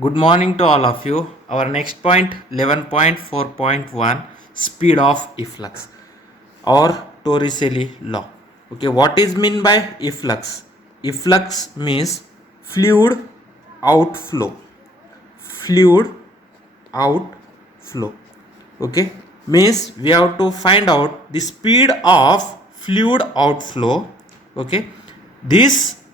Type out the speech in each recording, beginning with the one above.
Good morning to all of you. Our next point 11.4.1 speed of efflux or Torricelli law. Okay, what is mean by efflux? Efflux means fluid outflow. Fluid outflow. Okay, means we have to find out the speed of fluid outflow. Okay, this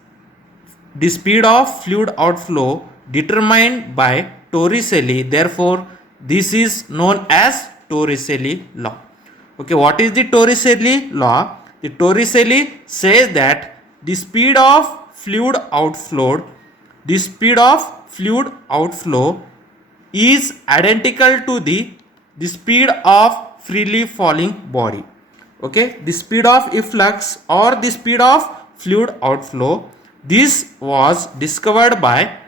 the speed of fluid outflow determined by Torricelli. Therefore, this is known as Torricelli law. Okay, what is the Torricelli law? The Torricelli says that the speed of fluid outflow, the speed of fluid outflow is identical to the speed of freely falling body. Okay, the speed of efflux or the speed of fluid outflow, this was discovered by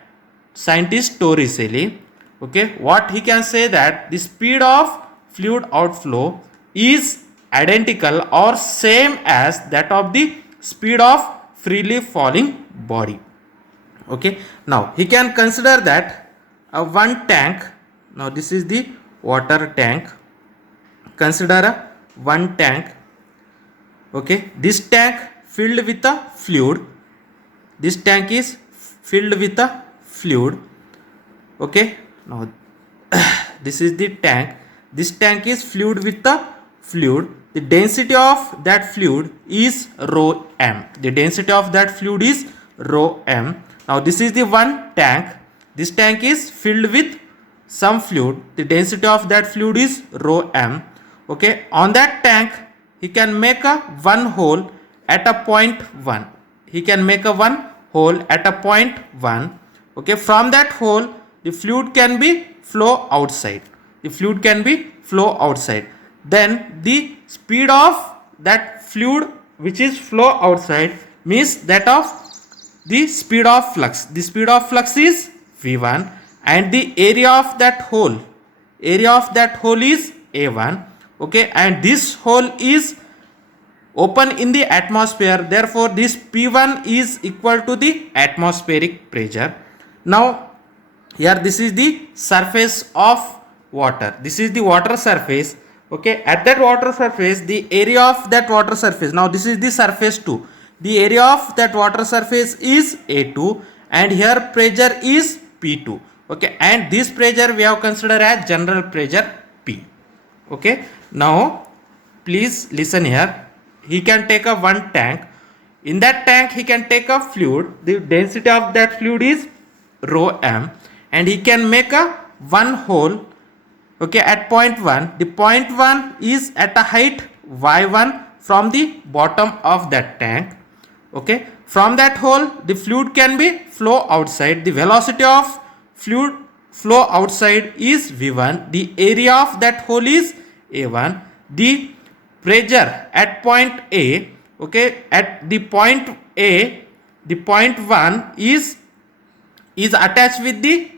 scientist Torricelli. Okay, what he can say that the speed of fluid outflow is identical or same as that of the speed of freely falling body. Okay, now he can consider that one tank. Now this is the water tank. Consider one tank. Okay, this tank filled with a fluid. This tank is filled with a fluid. Okay, now this is the tank. This tank is filled with the fluid. The density of that fluid is rho m. The density of that fluid is rho m. Now this is the one tank. This tank is filled with some fluid. The density of that fluid is rho m. Okay, on that tank he can make a one hole at a point 1. He can make a one hole at a point 1. Okay, from that hole the fluid can be flow outside. The fluid can be flow outside. Then the speed of that fluid which is flow outside means that of the speed of flux. The speed of flux is V1 and the area of that hole is A1. Okay, and this hole is open in the atmosphere. Therefore, this P1 is equal to the atmospheric pressure. Now, here this is the surface of water. This is the water surface. Okay, at that water surface, the area of that water surface. Now, this is the surface 2. The area of that water surface is A2 and here pressure is P2. Okay, and this pressure we have considered as general pressure P. Okay, now please listen here. He can take a one tank. In that tank he can take a fluid. The density of that fluid is rho m and he can make a one hole. Okay, at point 1. The point 1 is at a height y1 from the bottom of that tank. Okay, from that hole the fluid can be flow outside. The velocity of fluid flow outside is v1. The area of that hole is a1. The pressure at point A, okay, at the point A, the point 1 is attached with the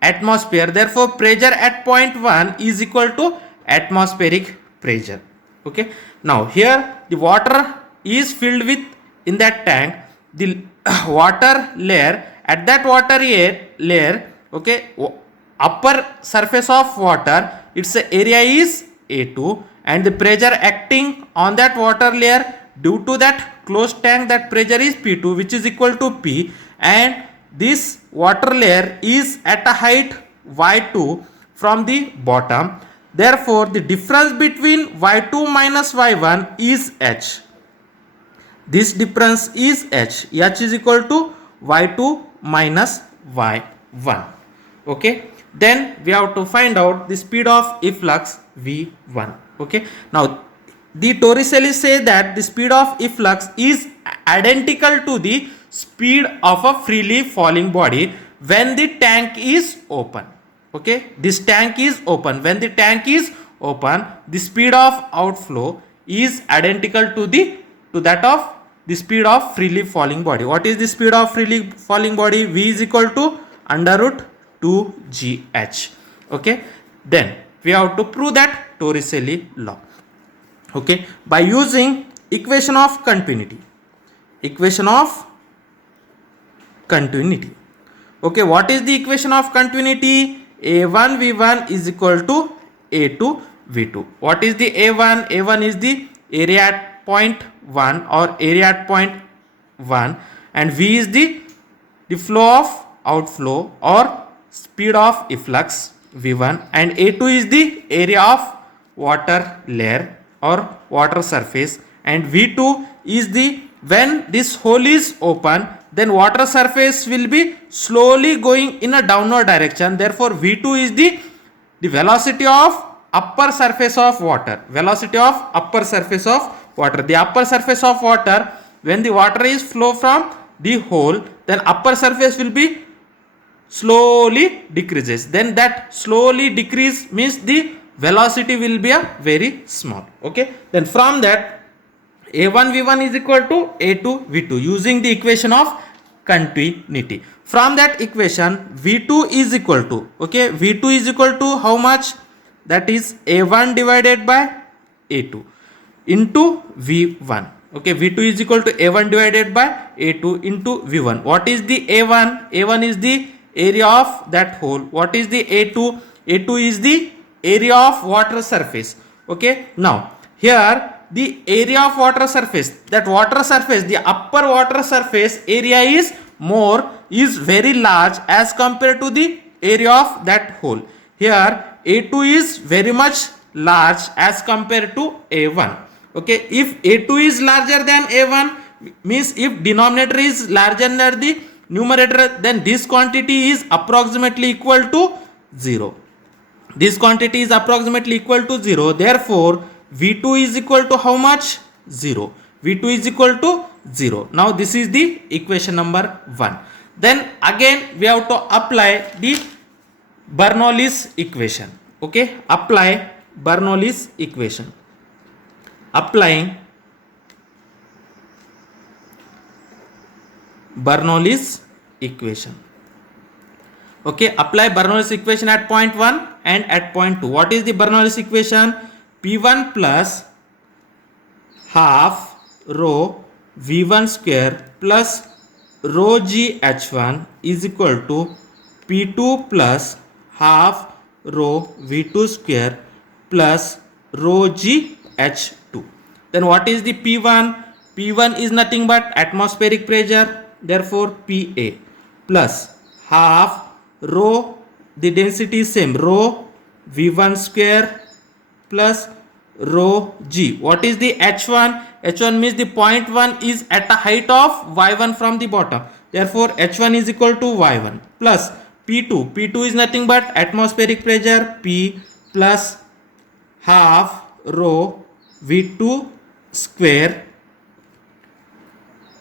atmosphere. Therefore, pressure at point 1 is equal to atmospheric pressure. Okay. Now, here the water is filled with in that tank. The water layer, at that water layer, okay, upper surface of water, its area is A2 and the pressure acting on that water layer due to that closed tank, that pressure is P2 which is equal to P, and this water layer is at a height y2 from the bottom. Therefore, the difference between y2 minus y1 is h. This difference is h. H is equal to y2 minus y1. Okay. Then we have to find out the speed of efflux V1. Okay. Now, the Torricelli say that the speed of efflux is identical to the speed of a freely falling body when the tank is open. Okay. This tank is open. When the tank is open, the speed of outflow is identical to that of the speed of freely falling body. What is the speed of freely falling body? V is equal to under root 2gh. Okay, then we have to prove that Torricelli law. Okay, by using equation of continuity. Okay, what is the equation of continuity? A1 V1 is equal to A2 V2. What is the A1? A1 is the area at point 1 or area at point 1, and V is the flow of outflow or speed of efflux V1, and A2 is the area of water layer or water surface, and V2 is the, when this hole is open, then water surface will be slowly going in a downward direction. Therefore V2 is the velocity of upper surface of water, velocity of upper surface of water. The upper surface of water, when the water is flow from the hole, then upper surface will be slowly decreases. Then that slowly decrease means the velocity will be a very small. Okay, then from that A1 V1 is equal to A2 V2 using the equation of continuity. From that equation V2 is equal to, okay, V2 is equal to how much? That is A1 divided by A2 into V1. Okay, V2 is equal to A1 divided by A2 into V1. What is the A1? A1 is the area of that hole. What is the A2? A2 is the area of water surface. Okay, now here the area of water surface, that water surface, the upper water surface area is very large as compared to the area of that hole. Here A2 is very much large as compared to A1. Okay, if A2 is larger than A1, means if denominator is larger than the numerator, then this quantity is approximately equal to 0. This quantity is approximately equal to 0. Therefore V2 is equal to how much? 0. V2 is equal to 0. Now this is the equation number 1. Then again we have to apply the Bernoulli's equation. Okay, apply Bernoulli's equation. Applying Bernoulli's equation. Okay, apply Bernoulli's equation at point 1 and at point 2. What is the Bernoulli's equation? P1 plus half rho V1 square plus rho G H1 is equal to P2 plus half rho V2 square plus rho G H2. Then what is the P1? P1 is nothing but atmospheric pressure. Therefore PA plus half rho, the density is same, rho V1 square plus rho G. What is the H1? H1 means the point 1 is at a height of Y1 from the bottom. Therefore H1 is equal to Y1 plus P2. P2 is nothing but atmospheric pressure, P plus half rho V2 square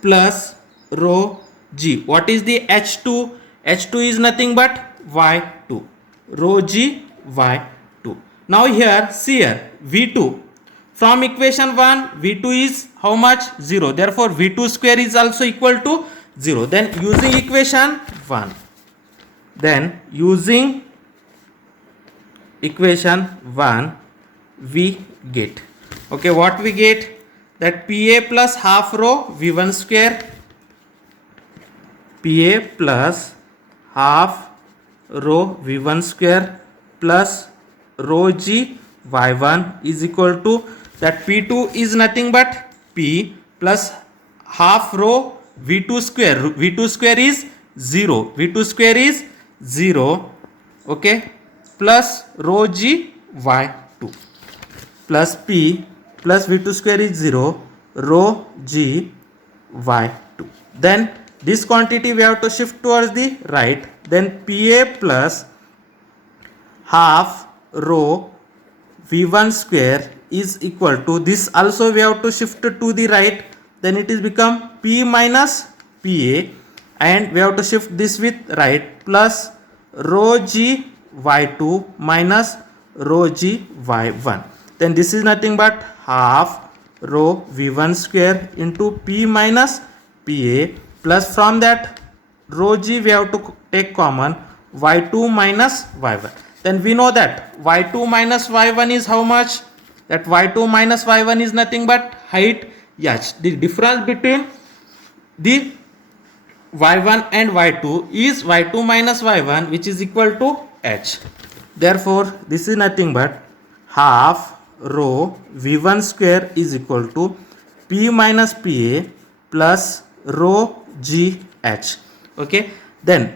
plus rho G. What is the H2? H2 is nothing but Y2, rho G Y2. Now here see here V2, from equation 1 V2 is how much? 0. Therefore V2 square is also equal to 0. Then using equation 1, then using equation 1 we get, okay, what we get? That PA plus half rho V1 square, PA plus half rho V1 square plus rho G Y1 is equal to, that P2 is nothing but P plus half rho V2 square. V2 square is 0. V2 square is 0. Okay, plus rho G Y2 plus P plus V2 square is 0, rho G Y2. Then this quantity we have to shift towards the right. Then PA plus half rho V1 square is equal to, this also we have to shift to the right. Then it is become P minus PA, and we have to shift this with right, plus rho G Y2 minus rho G Y1. Then this is nothing but half rho V1 square into P minus PA, plus from that rho G we have to take common, Y2 minus Y1. Then we know that Y2 minus Y1 is how much? That Y2 minus Y1 is nothing but height H. The difference between the y1 and y2 is y2 minus y1, which is equal to h. Therefore, this is nothing but half rho v1 square is equal to p minus pa plus rho g h. Okay, then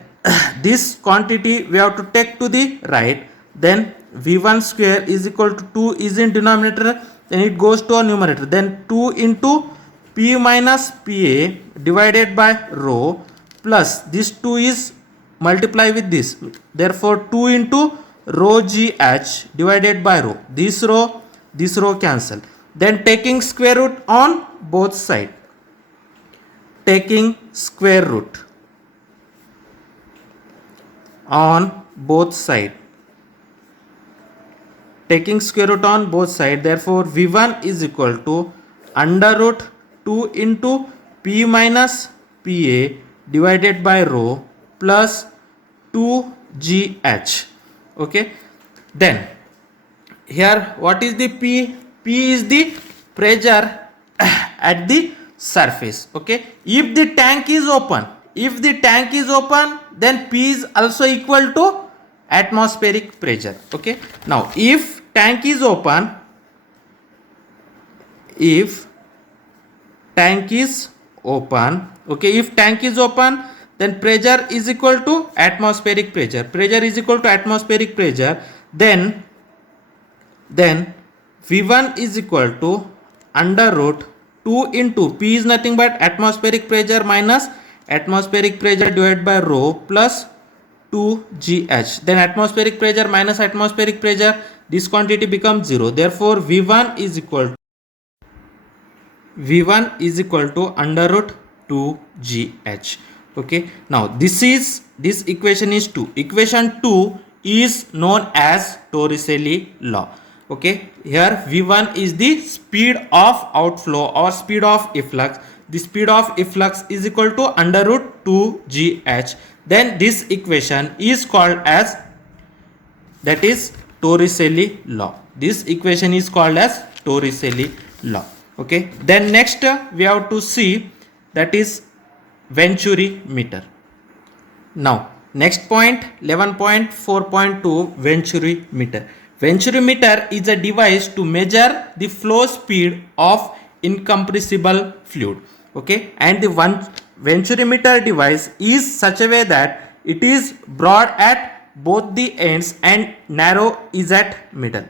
this quantity we have to take to the right. Then v1 square is equal to 2 is in denominator, then it goes to a numerator. Then 2 into p minus pa divided by rho plus this 2 is multiply with this. Therefore, 2 into rho gh divided by rho. This row cancel. Then taking square root on both sides. Taking square root on both sides. Taking square root on both sides. Therefore, v1 is equal to under root 2 into p minus pa divided by rho plus 2gh. Okay, then here what is the p? P is the pressure at the surface. Okay, if the tank is open, then p is also equal to atmospheric pressure. Okay, now if tank is open, okay, if tank is open, then pressure is equal to atmospheric pressure. Then v1 is equal to under root 2 into p is nothing but atmospheric pressure minus atmospheric pressure divided by rho plus 2gh. Then atmospheric pressure minus atmospheric pressure, this quantity becomes 0. Therefore, v1 is equal to under root 2gh. Okay, now this equation is 2. Equation 2 is known as Torricelli law. Okay, here v1 is the speed of outflow or speed of efflux. The speed of efflux is equal to under root 2gh. Then this equation is called as, that is, Torricelli law. This equation is called as Torricelli law. Okay, then next we have to see, that is, Venturi meter. Now next point, 11.4.2 Venturi meter. Venturi meter is a device to measure the flow speed of incompressible fluid. Okay, and the one Venturi meter device is such a way that it is broad at both the ends and narrow is at middle.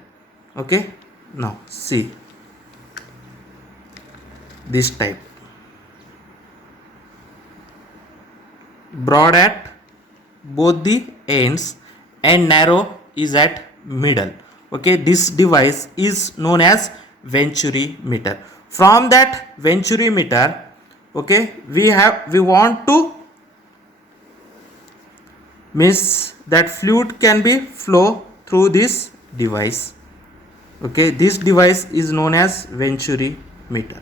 Okay, now see this type. Broad at both the ends and narrow is at middle. Okay, this device is known as Venturi meter. From that Venturi meter, okay, we want to means that fluid can be flow through this device. Okay, this device is known as Venturi meter.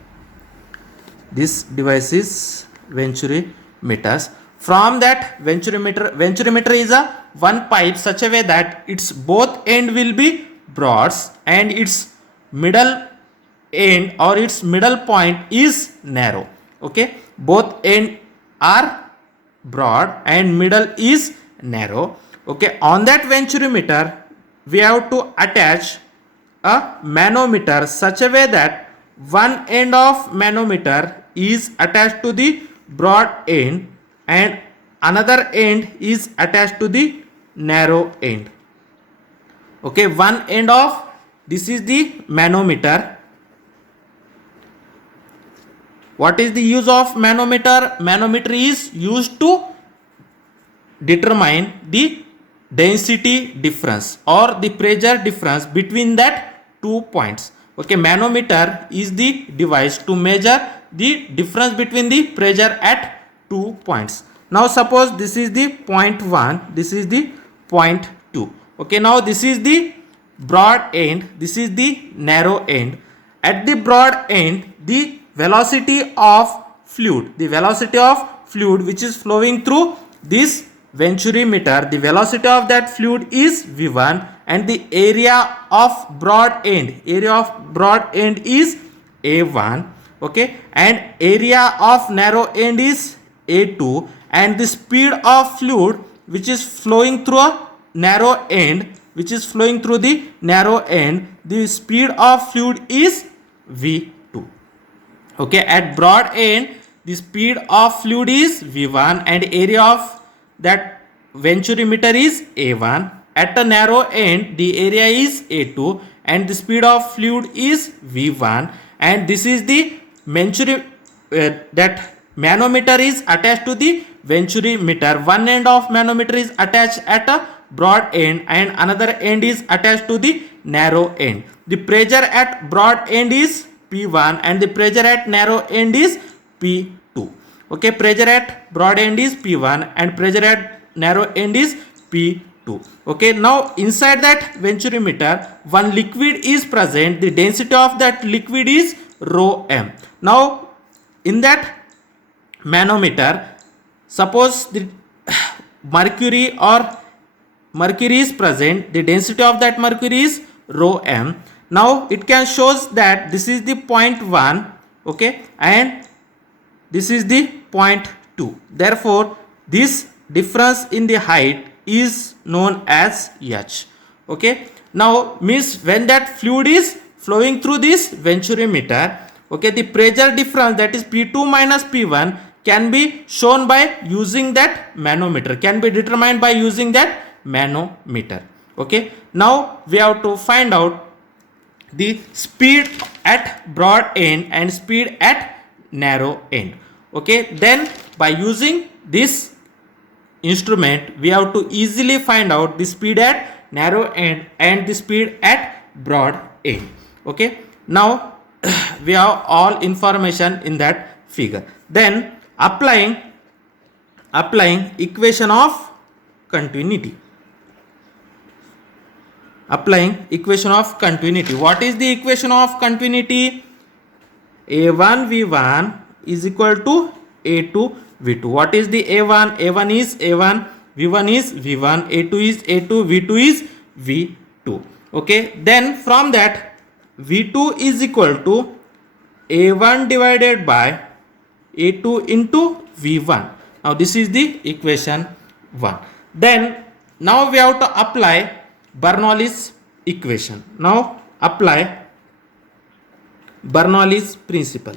This device is Venturi meters. From that Venturi meter is a one pipe such a way that its both end will be broads and its middle end or its middle point is narrow. Okay, both end are broad and middle is narrow. Okay, on that Venturi meter we have to attach a manometer such a way that one end of manometer is attached to the broad end and another end is attached to the narrow end. Okay, one end of this is the manometer. What is the use of manometer? Manometer is used to determine the density difference or the pressure difference between that 2 points. Okay, manometer is the device to measure the difference between the pressure at 2 points. Now suppose this is the point 1, this is the point 2. Okay, now this is the broad end, this is the narrow end. At the broad end, the velocity of fluid which is flowing through this Venturi meter, the velocity of that fluid is V1 and the area of broad end is A1. Okay, and area of narrow end is A2 and the speed of fluid which is flowing through a narrow end, which is flowing through the narrow end, the speed of fluid is v2. Okay, at broad end the speed of fluid is v1 and area of that venturimeter is a1. At a narrow end the area is a2 and the speed of fluid is v1, and this is the that manometer is attached to the venturimeter. One end of manometer is attached at a broad end and another end is attached to the narrow end. The pressure at broad end is P1 and the pressure at narrow end is P2. Okay, pressure at broad end is P1 and pressure at narrow end is P2. Okay, now inside that venturimeter one liquid is present. The density of that liquid is rho m. Now in that manometer, suppose the mercury is present, the density of that mercury is rho m. Now it can shows that this is the point 1, okay, and this is the point 2. Therefore this difference in the height is known as h. Okay, now means when that fluid is flowing through this venturimeter, okay, the pressure difference, that is P2 minus P1, can be shown by using that manometer, can be determined by using that manometer. Okay, now we have to find out the speed at broad end and speed at narrow end. Okay, then by using this instrument we have to easily find out the speed at narrow end and the speed at broad end. Okay, now we have all information in that figure. Then applying equation of continuity. Applying equation of continuity. What is the equation of continuity? A1 V1 is equal to A2 V2. What is the A1? A1 is A1, V1 is V1, A2 is A2, V2 is V2. Okay, then from that V2 is equal to A1 divided by A2 into V1. Now this is the equation 1. Then now we have to apply Bernoulli's equation. Now apply Bernoulli's principle.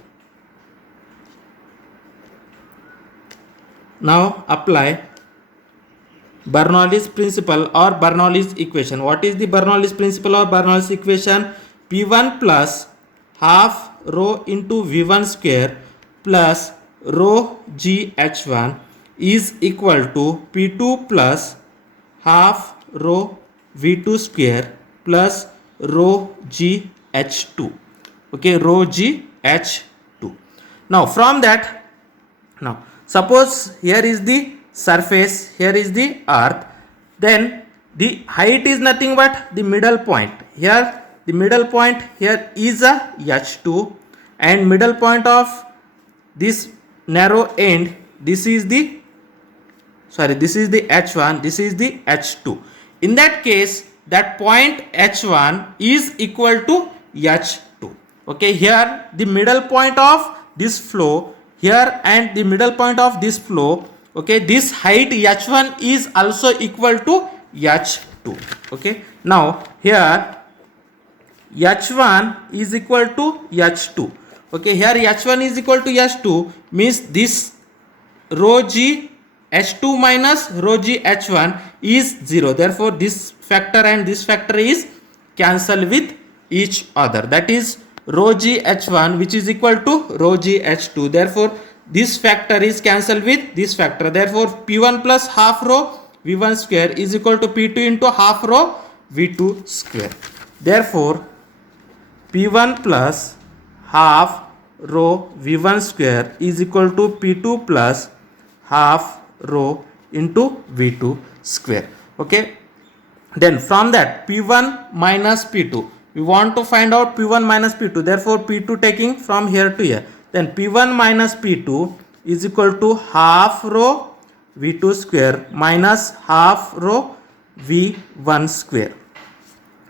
Now apply Bernoulli's principle or Bernoulli's equation. What is the Bernoulli's principle or Bernoulli's equation? P1 plus half rho into V1 square plus rho GH1 is equal to P2 plus half rho V2 square plus rho GH2. Okay, rho GH2. Now from that, now suppose here is the surface, here is the earth, then the height is nothing but the middle point. Here the middle point here is a h2 and middle point of this narrow end, this is the h1, this is the h2. In that case that point h1 is equal to h2. Okay, here the middle point of this flow here and the middle point of this flow, okay, this height h1 is also equal to h2. Okay, now here h1 is equal to h2. Okay, here h1 is equal to h2 means this rho g h2 minus rho g h1 is 0. Therefore this factor and this factor is cancelled with each other. That is rho g h1 which is equal to rho g h2. Therefore this factor is cancelled with this factor. Therefore P1 plus half rho V1 square is equal to P2 into half rho V2 square. Therefore P1 plus half rho V1 square is equal to P2 plus half rho into V2 square. Okay, then from that P1 minus P2, we want to find out P1 minus P2. Therefore P2 taking from here to here, then P1 minus P2 is equal to half rho V2 square minus half rho V1 square.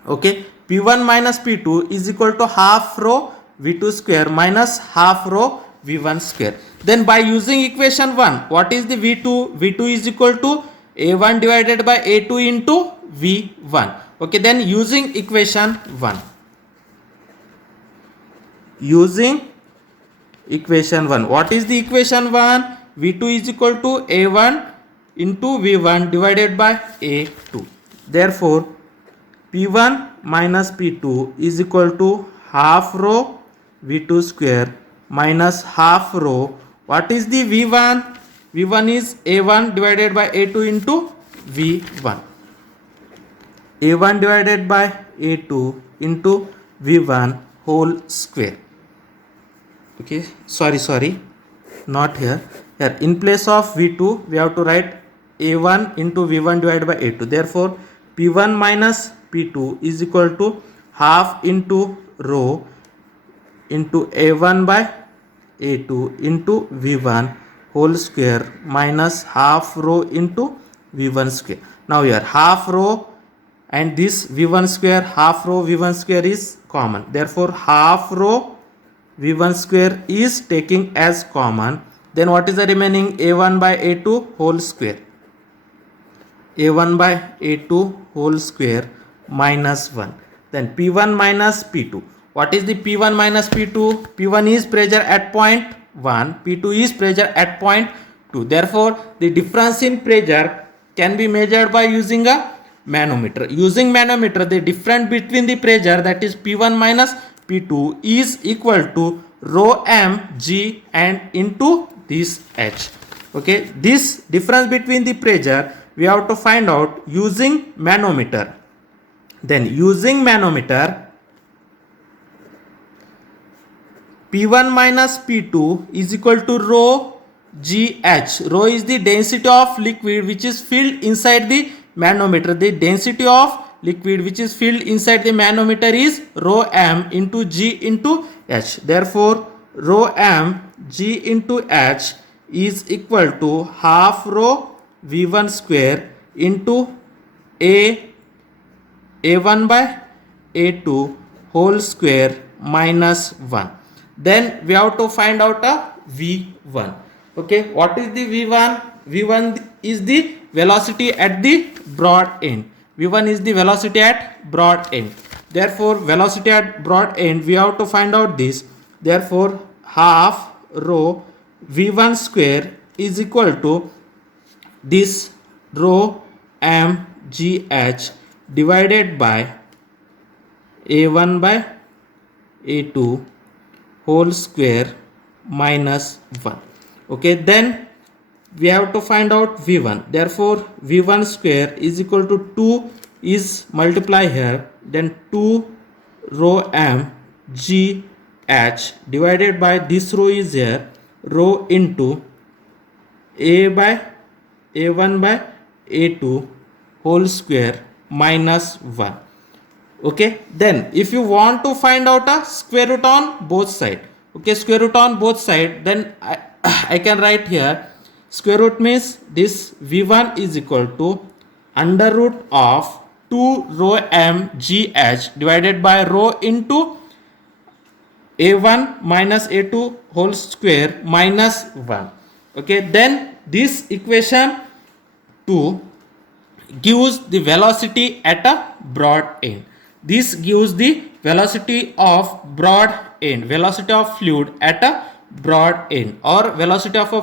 Okay, P1 minus P2 is equal to half rho V2 square minus half rho v1 square. Then by using equation 1, what is the v2? v2 is equal to a1 divided by a2 into v1. Okay, then using equation 1. Using equation 1. What is the equation 1? v2 is equal to a1 into v1 divided by a2. Therefore, p1 minus p2 is equal to half rho v2 square minus half rho. What is the v1? v1 is a1 divided by a2 into v1. a1 divided by a2 into v1 whole square. Okay, sorry, not here. Here in place of v2 we have to write a1 into v1 divided by a2. Therefore, p1 minus p2 is equal to half into rho into a1 by a2 into v1 whole square minus half rho into v1 square. Now here half rho and this v1 square, half rho v1 square is common. Therefore, half rho v1 square is taking as common. Then what is the remaining? a1 by a2 whole square. a1 by a2 whole square minus 1. Then p1 minus p2. What is the p1 minus p2? p1 is pressure at point 1, p2 is pressure at point 2. Therefore, the difference in pressure can be measured by using a manometer. Using manometer, the difference between the pressure, that is p1 minus p2, is equal to rho m g and into this h. Okay, this difference between the pressure we have to find out using manometer. Then using manometer, p1 minus p2 is equal to rho gh. Rho is the density of liquid which is filled inside the manometer. The density of liquid which is filled inside the manometer is rho m into g into h. Therefore, rho m g into h is equal to half rho v1 square into a1 by a2 whole square minus 1. Then we have to find out a v1. Okay, what is the v1? v1 is the velocity at the broad end. v1 is the velocity at broad end. Therefore, velocity at broad end, we have to find out this. Therefore, half rho v1 square is equal to this rho m g h divided by a1 by a2 whole square minus 1. Okay, then we have to find out v1. Therefore, v1 square is equal to 2 is multiply here, then 2 rho m g h divided by this rho is here, rho into a1 by a2 whole square minus 1. Okay, then if you want to find out a square root on both side, okay, square root on both side, then I can write here square root means this v1 is equal to under root of 2 rho m g h divided by rho into a1 minus a2 whole square minus 1. Okay, then this equation 2 gives the velocity at a broad end. This gives the velocity of broad end, velocity of fluid at a broad end, or velocity of a